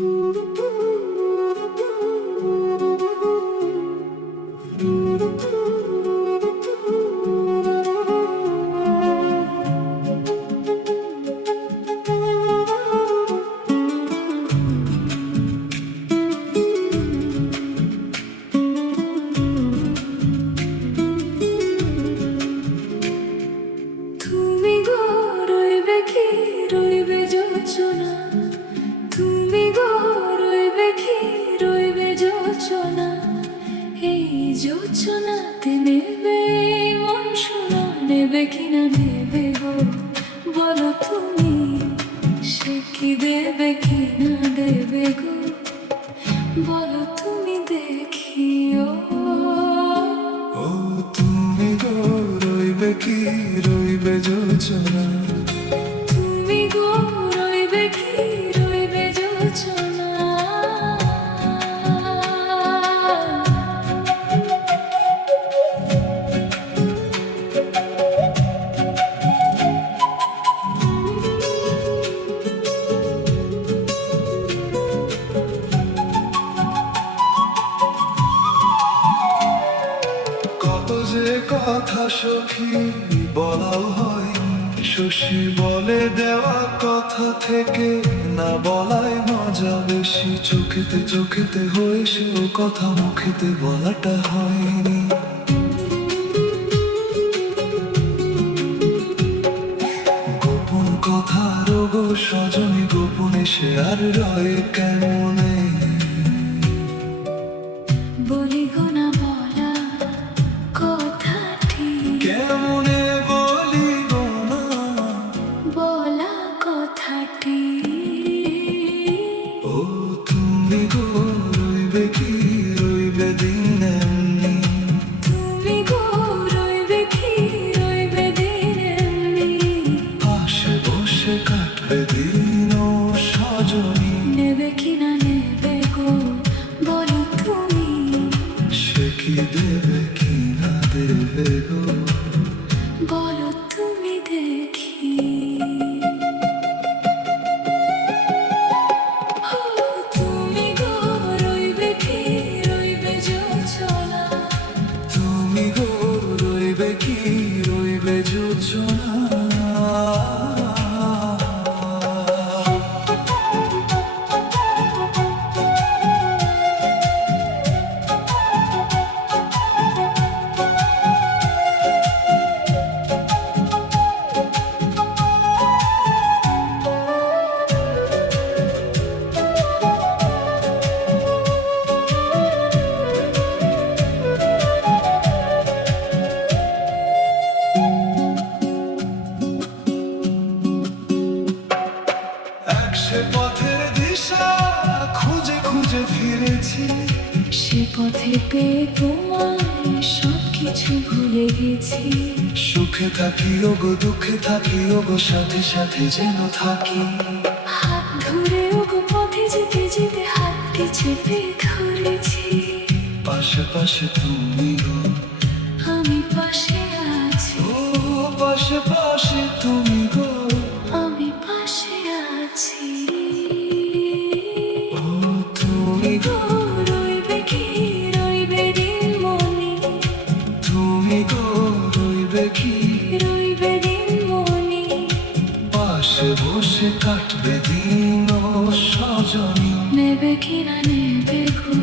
তুমি গো রইবে কি রইবে যোচনা, তুমি গো রইবে কি রইবে যোচনা, এই যোচনাতে নেবে মন শোনা, নেবে কিনা নেবে গো বলো তুমি, সে কি দেবে কিনা দেবে গো বলো তুমি দেখিও। ও তুমি গো রইবে কি রইবে যোচনা, তুমি গো রইবে কি রইবে যোচনা। কত যে কথা সখী বলাও হয়, শশী বলে দেওয়া কথা থেকে না বলায় মজা বেশি, চোখেতে চোখেতে হয়েছে ও কথা মুখেতে বলাটা হয়নি। গোপন কথা রোগো সজনী গোপনে সে আর রয়ে কেমনে, বলি গো না বলা কথাটি, কেমনে বলি গো না বলা কথাটি। ও তুমি গো রইবে কি রইবে দিন এমনি, তুমি গো রইবে কি রইবে দিন এমনি, পাশে বসে কাটবে দিন ও সজনী, নেবে কিনা নেবে গো বলো তুমি, সে কি দেবে কি না দেবে গো বলো তুমি দেখি। ও তুমি গো রইবে কি রইবে যোচনা, তুমি গো রইবে কি রইবে যোচনা। সে পথের দিশা খুঁজে খুঁজে ফিরেছি, সে পথে পেয়ে তোমায় সব কিছু ভুলে গেছি, সুখে থাকি ও গো দুঃখে থাকি ও গো সাথে সাথে যেন থাকি, হাত ধরে ওগো পথে যেতে যেতে হাতটি চেপে ধরেছি, পাশে পাশে তুমি গো আমি পাশে আছি, ও পাশে পাশে তুমি গো, আমি পাশে আছি। ও তুমি গো গো রইবে কি রইবে দিন মনি, তুমি গো রইবে কি রইবে দিন মনি, পাশে বসে কাটবে দিন ও সজনী, নেবে কিনা নেবে গো